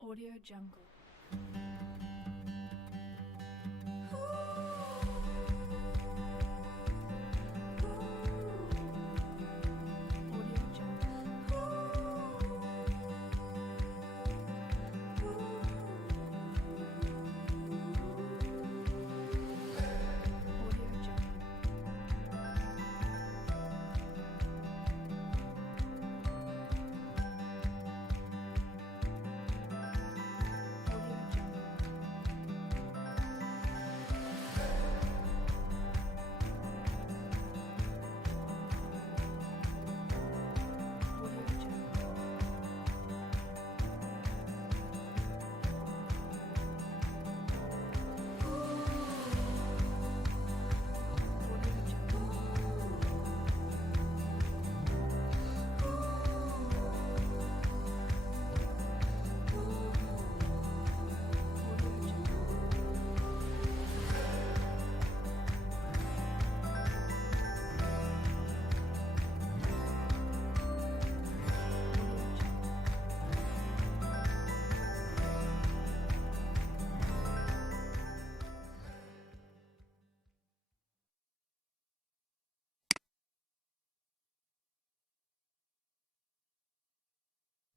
Audio Jungle.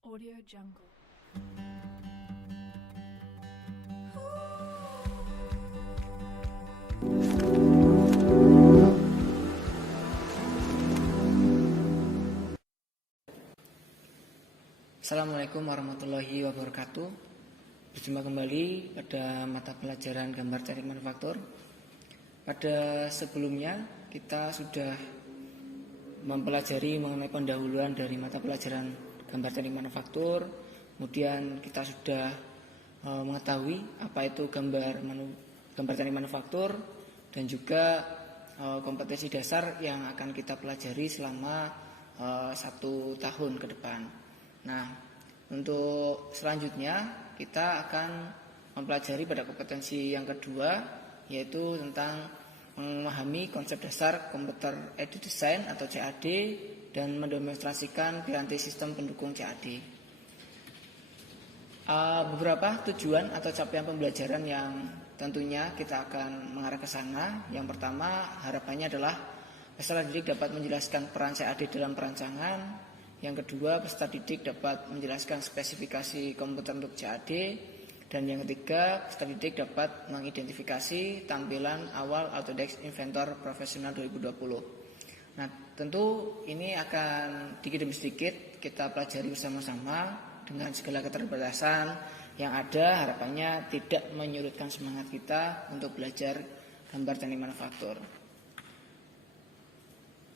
Audio Jungle. Assalamualaikum warahmatullahi wabarakatuh. Berjumpa kembali pada mata pelajaran gambar teknik manufaktur. Pada sebelumnya kita sudah mempelajari mengenai pendahuluan dari mata pelajaran gambar teknik manufaktur. Kemudian kita sudah mengetahui apa itu gambar teknik manufaktur dan juga kompetensi dasar yang akan kita pelajari selama 1 tahun ke depan. Nah, untuk selanjutnya kita akan mempelajari pada kompetensi yang kedua, yaitu tentang memahami konsep dasar komputer aided design atau CAD dan mendemonstrasikan piranti sistem pendukung CAD. Beberapa tujuan atau capaian pembelajaran yang tentunya kita akan mengarah ke sana. Yang pertama, harapannya adalah peserta didik dapat menjelaskan peran CAD dalam perancangan. Yang kedua, peserta didik dapat menjelaskan spesifikasi komputer untuk CAD. Dan yang ketiga, peserta didik dapat mengidentifikasi tampilan awal Autodesk Inventor Professional 2020. Nah, tentu ini akan sedikit demi sedikit kita pelajari bersama-sama dengan segala keterbatasan yang ada. Harapannya tidak menyurutkan semangat kita untuk belajar gambar teknik manufaktur.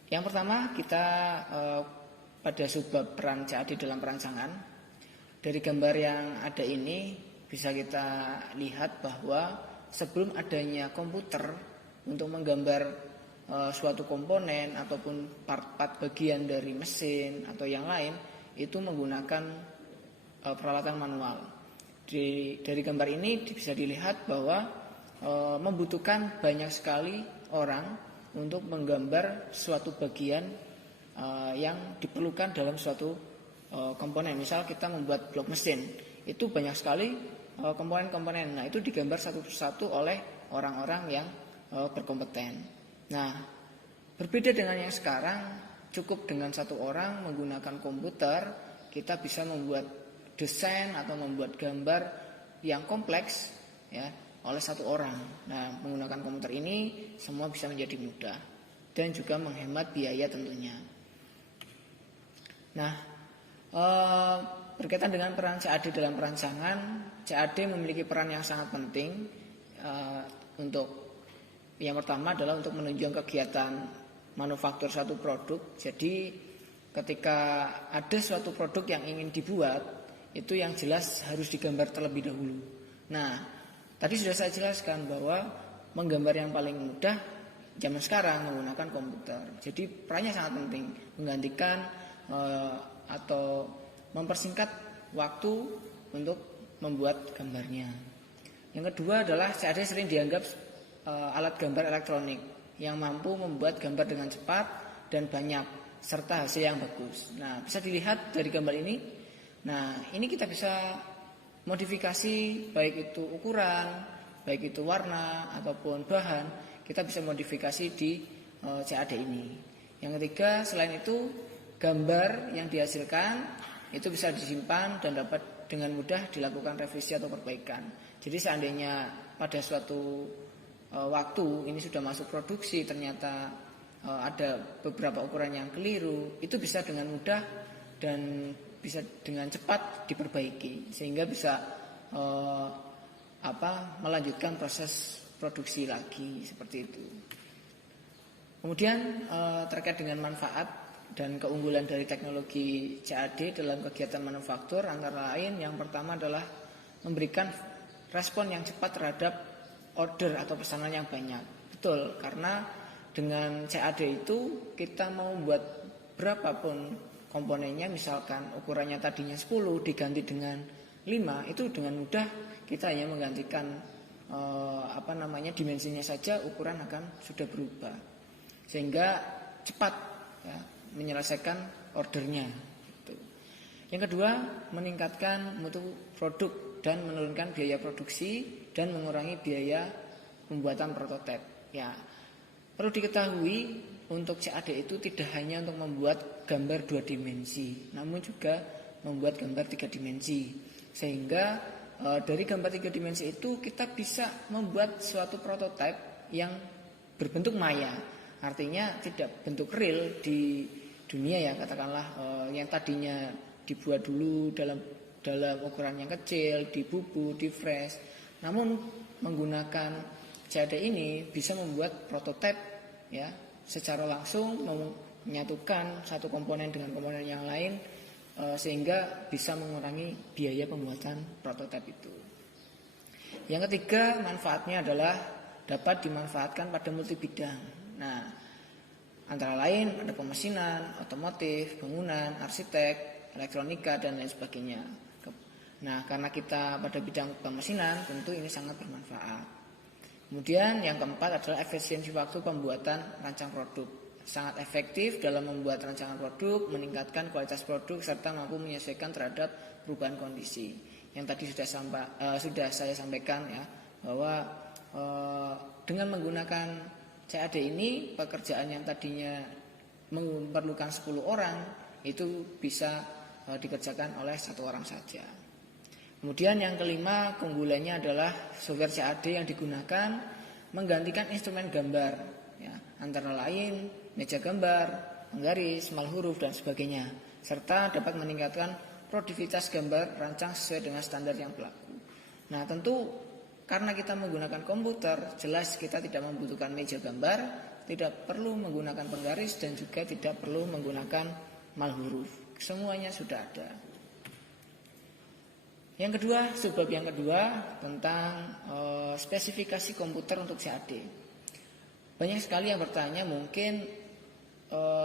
Yang pertama, kita pada subbab peran CAD dalam perancangan. Dari gambar yang ada ini bisa kita lihat bahwa sebelum adanya komputer untuk menggambar suatu komponen ataupun part-part bagian dari mesin atau yang lain, itu menggunakan peralatan manual. Dari gambar ini bisa dilihat bahwa membutuhkan banyak sekali orang untuk menggambar suatu bagian yang diperlukan dalam suatu komponen. Misal kita membuat blok mesin, itu banyak sekali komponen-komponen. Nah, itu digambar satu persatu oleh orang-orang yang berkompeten. Nah, berbeda dengan yang sekarang, cukup dengan satu orang menggunakan komputer, kita bisa membuat desain atau membuat gambar yang kompleks ya oleh satu orang. Nah, menggunakan komputer ini semua bisa menjadi mudah dan juga menghemat biaya tentunya. Nah, berkaitan dengan peran CAD dalam perancangan, CAD memiliki peran yang sangat penting. Untuk yang pertama adalah untuk menunjang kegiatan manufaktur suatu produk. Jadi ketika ada suatu produk yang ingin dibuat, itu yang jelas harus digambar terlebih dahulu. Nah, tadi sudah saya jelaskan bahwa menggambar yang paling mudah zaman sekarang menggunakan komputer. Jadi perannya sangat penting, menggantikan atau mempersingkat waktu untuk membuat gambarnya. Yang kedua adalah CAD sering dianggap alat gambar elektronik yang mampu membuat gambar dengan cepat dan banyak serta hasil yang bagus. Nah, bisa dilihat dari gambar ini. Nah, ini kita bisa modifikasi baik itu ukuran, baik itu warna ataupun bahan, kita bisa modifikasi di CAD ini. Yang ketiga, selain itu gambar yang dihasilkan itu bisa disimpan dan dapat dengan mudah dilakukan revisi atau perbaikan. Jadi seandainya pada suatu waktu ini sudah masuk produksi, ternyata ada beberapa ukuran yang keliru, itu bisa dengan mudah dan bisa dengan cepat diperbaiki sehingga bisa melanjutkan proses produksi lagi seperti itu. Kemudian terkait dengan manfaat dan keunggulan dari teknologi CAD dalam kegiatan manufaktur, antara lain yang pertama adalah memberikan respon yang cepat terhadap order atau pesanan yang banyak. Betul, karena dengan CAD itu kita mau buat berapapun komponennya, misalkan ukurannya tadinya 10 diganti dengan 5, itu dengan mudah kita hanya menggantikan dimensinya saja, ukuran akan sudah berubah sehingga cepat ya, menyelesaikan ordernya gitu. Yang kedua, meningkatkan mutu produk dan menurunkan biaya produksi dan mengurangi biaya pembuatan prototipe. Ya, perlu diketahui untuk CAD itu tidak hanya untuk membuat gambar 2 dimensi, namun juga membuat gambar 3 dimensi. Sehingga dari gambar 3 dimensi itu kita bisa membuat suatu prototipe yang berbentuk maya. Artinya tidak bentuk real di dunia ya, katakanlah yang tadinya dibuat dulu dalam ukuran yang kecil, dibubuh, di fresh. Namun menggunakan CAD ini bisa membuat prototipe ya secara langsung, menyatukan satu komponen dengan komponen yang lain sehingga bisa mengurangi biaya pembuatan prototipe itu. Yang ketiga, manfaatnya adalah dapat dimanfaatkan pada multi bidang. Nah, antara lain ada pemesinan, otomotif, bangunan, arsitek, elektronika, dan lain sebagainya. Nah, karena kita pada bidang pemesinan, tentu ini sangat bermanfaat. Kemudian yang keempat adalah efisiensi waktu pembuatan rancang produk. Sangat efektif dalam membuat rancangan produk, meningkatkan kualitas produk, serta mampu menyesuaikan terhadap perubahan kondisi. Yang tadi sudah saya sampaikan ya, bahwa dengan menggunakan CAD ini, pekerjaan yang tadinya memerlukan 10 orang itu bisa dikerjakan oleh 1 orang saja. Kemudian yang kelima, keunggulannya adalah software CAD yang digunakan menggantikan instrumen gambar ya, antara lain meja gambar, penggaris, mal huruf, dan sebagainya, serta dapat meningkatkan produktivitas gambar rancang sesuai dengan standar yang berlaku. Nah, tentu karena kita menggunakan komputer, jelas kita tidak membutuhkan meja gambar, tidak perlu menggunakan penggaris, dan juga tidak perlu menggunakan mal huruf. Semuanya sudah ada. Yang kedua, subbab yang kedua tentang spesifikasi komputer untuk CAD. Banyak sekali yang bertanya mungkin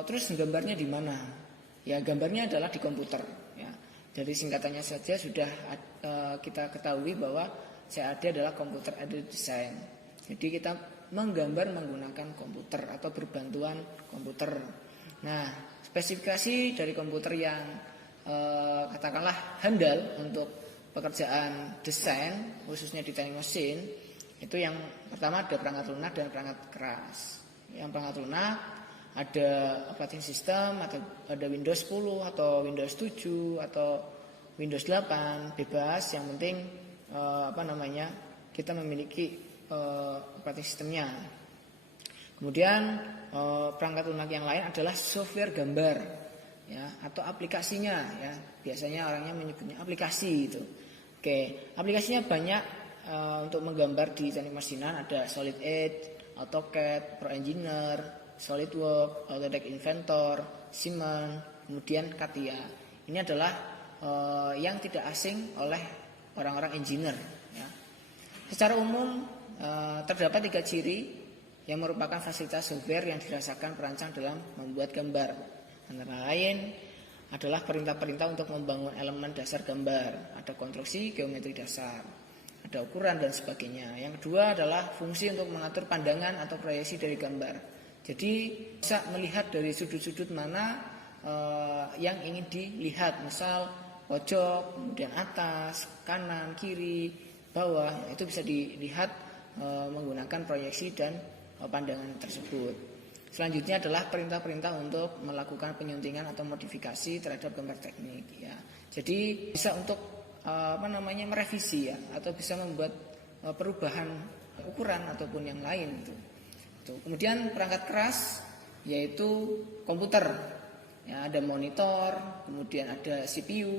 terus gambarnya di mana? Ya, gambarnya adalah di komputer. Ya. Jadi singkatannya saja sudah kita ketahui bahwa CAD adalah Computer Aided Design. Jadi kita menggambar menggunakan komputer atau berbantuan komputer. Nah, spesifikasi dari komputer yang katakanlah handal untuk pekerjaan desain, khususnya di teknik mesin, itu yang pertama ada perangkat lunak dan perangkat keras. Yang perangkat lunak ada operating system, atau ada Windows 10 atau Windows 7 atau Windows 8, bebas. Yang penting kita memiliki operating systemnya. Kemudian perangkat lunak yang lain adalah software gambar ya, atau aplikasinya ya. Biasanya orangnya menyebutnya aplikasi itu. Oke, aplikasinya banyak untuk menggambar di teknik mesinan, ada Solid Edge, AutoCAD, Pro Engineer, SolidWorks, Autodesk Inventor, Siemens, kemudian CATIA. Ini adalah yang tidak asing oleh orang-orang engineer ya. Secara umum terdapat 3 ciri yang merupakan fasilitas software yang dirasakan perancang dalam membuat gambar. Antara lain adalah perintah-perintah untuk membangun elemen dasar gambar, ada konstruksi geometri dasar, ada ukuran dan sebagainya. Yang kedua adalah fungsi untuk mengatur pandangan atau proyeksi dari gambar. Jadi bisa melihat dari sudut-sudut mana yang ingin dilihat. Misal pojok, kemudian atas, kanan, kiri, bawah. Itu bisa dilihat menggunakan proyeksi dan pandangan tersebut. Selanjutnya adalah perintah-perintah untuk melakukan penyuntingan atau modifikasi terhadap gambar teknik ya. Jadi bisa untuk merevisi ya, atau bisa membuat perubahan ukuran ataupun yang lain itu. Kemudian perangkat keras yaitu komputer. Ya, ada monitor, kemudian ada CPU,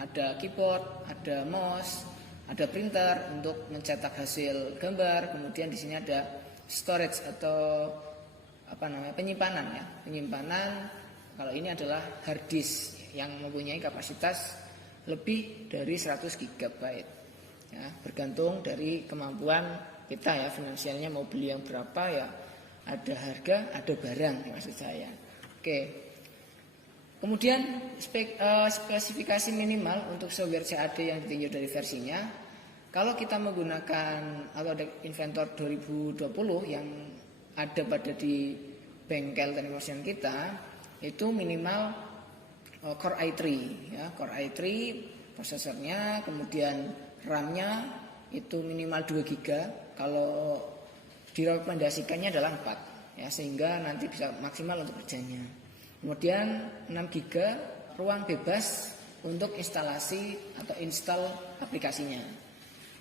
ada keyboard, ada mouse, ada printer untuk mencetak hasil gambar. Kemudian di sini ada storage atau penyimpanan ya. Penyimpanan kalau ini adalah hard disk yang mempunyai kapasitas lebih dari 100 GB. Ya, bergantung dari kemampuan kita ya, finansialnya mau beli yang berapa ya. Ada harga, ada barang ya, maksud saya. Oke. Kemudian spesifikasi minimal untuk software CAD yang ditinjau dari versinya. Kalau kita menggunakan AutoDesk Inventor 2020 yang ada pada di bengkel teknik motion kita, itu minimal Core i3 ya, Core i3 prosesornya, kemudian RAM-nya itu minimal 2 GB. Kalau direkomendasikannya adalah 4 ya, sehingga nanti bisa maksimal untuk kerjanya. Kemudian 6 GB ruang bebas untuk instalasi atau install aplikasinya.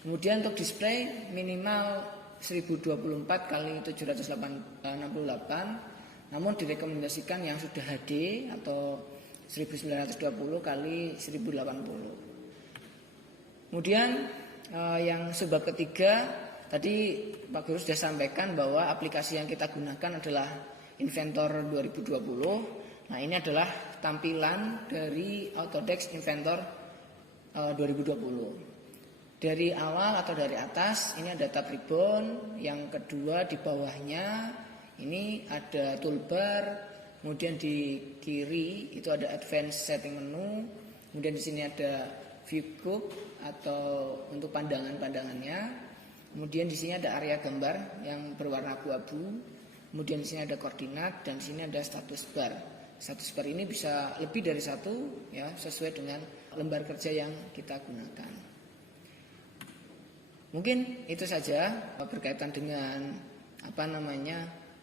Kemudian untuk display minimal 1024 x 768, namun direkomendasikan yang sudah HD atau 1920 x 1080. Kemudian yang sebab ketiga tadi Pak Guru sudah sampaikan bahwa aplikasi yang kita gunakan adalah Inventor 2020. Nah, ini adalah tampilan dari AutoDesk Inventor 2020. Dari awal atau dari atas ini ada tab ribbon, yang kedua di bawahnya ini ada toolbar, kemudian di kiri itu ada advanced setting menu, kemudian di sini ada view group atau untuk pandangan-pandangannya. Kemudian di sini ada area gambar yang berwarna abu-abu. Kemudian di sini ada koordinat dan di sini ada status bar. Status bar ini bisa lebih dari satu ya, sesuai dengan lembar kerja yang kita gunakan. Mungkin itu saja berkaitan dengan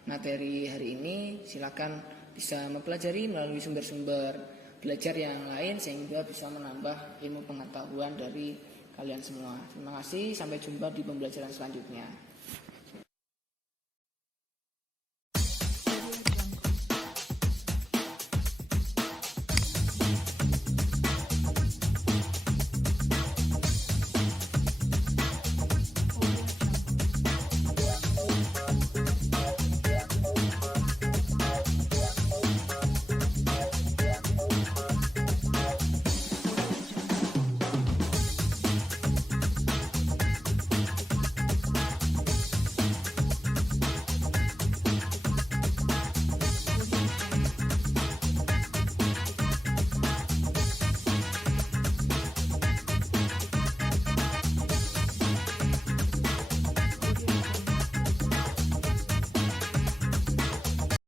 materi hari ini. Silakan bisa mempelajari melalui sumber-sumber belajar yang lain sehingga bisa menambah ilmu pengetahuan dari kalian semua. Terima kasih, sampai jumpa di pembelajaran selanjutnya.